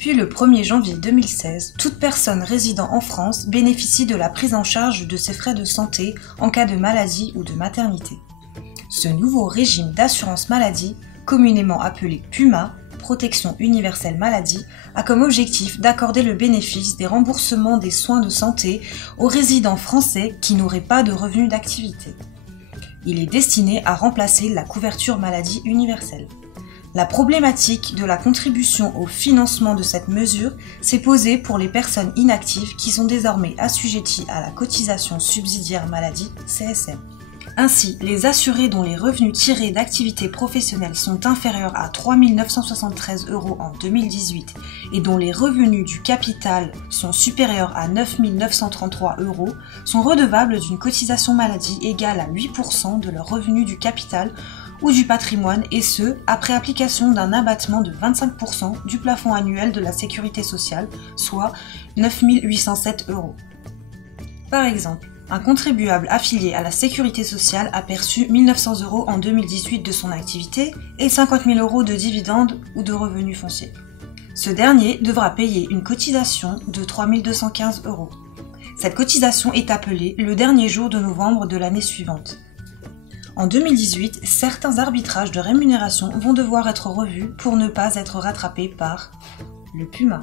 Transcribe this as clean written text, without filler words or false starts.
Depuis le 1er janvier 2016, toute personne résidant en France bénéficie de la prise en charge de ses frais de santé en cas de maladie ou de maternité. Ce nouveau régime d'assurance maladie, communément appelé PUMA, Protection universelle maladie, a comme objectif d'accorder le bénéfice des remboursements des soins de santé aux résidents français qui n'auraient pas de revenus d'activité. Il est destiné à remplacer la couverture maladie universelle. La problématique de la contribution au financement de cette mesure s'est posée pour les personnes inactives qui sont désormais assujetties à la cotisation subsidiaire maladie CSM. Ainsi, les assurés dont les revenus tirés d'activités professionnelles sont inférieurs à 3 973 € en 2018 et dont les revenus du capital sont supérieurs à 9 933 € sont redevables d'une cotisation maladie égale à 8% de leurs revenus du capital ou du patrimoine, et ce, après application d'un abattement de 25% du plafond annuel de la sécurité sociale, soit 9 807 €. Par exemple, un contribuable affilié à la sécurité sociale a perçu 1 900 € en 2018 de son activité et 50 000 € de dividendes ou de revenus fonciers. Ce dernier devra payer une cotisation de 3 215 €. Cette cotisation est appelée le dernier jour de novembre de l'année suivante. En 2018, certains arbitrages de rémunération vont devoir être revus pour ne pas être rattrapés par le PUMA.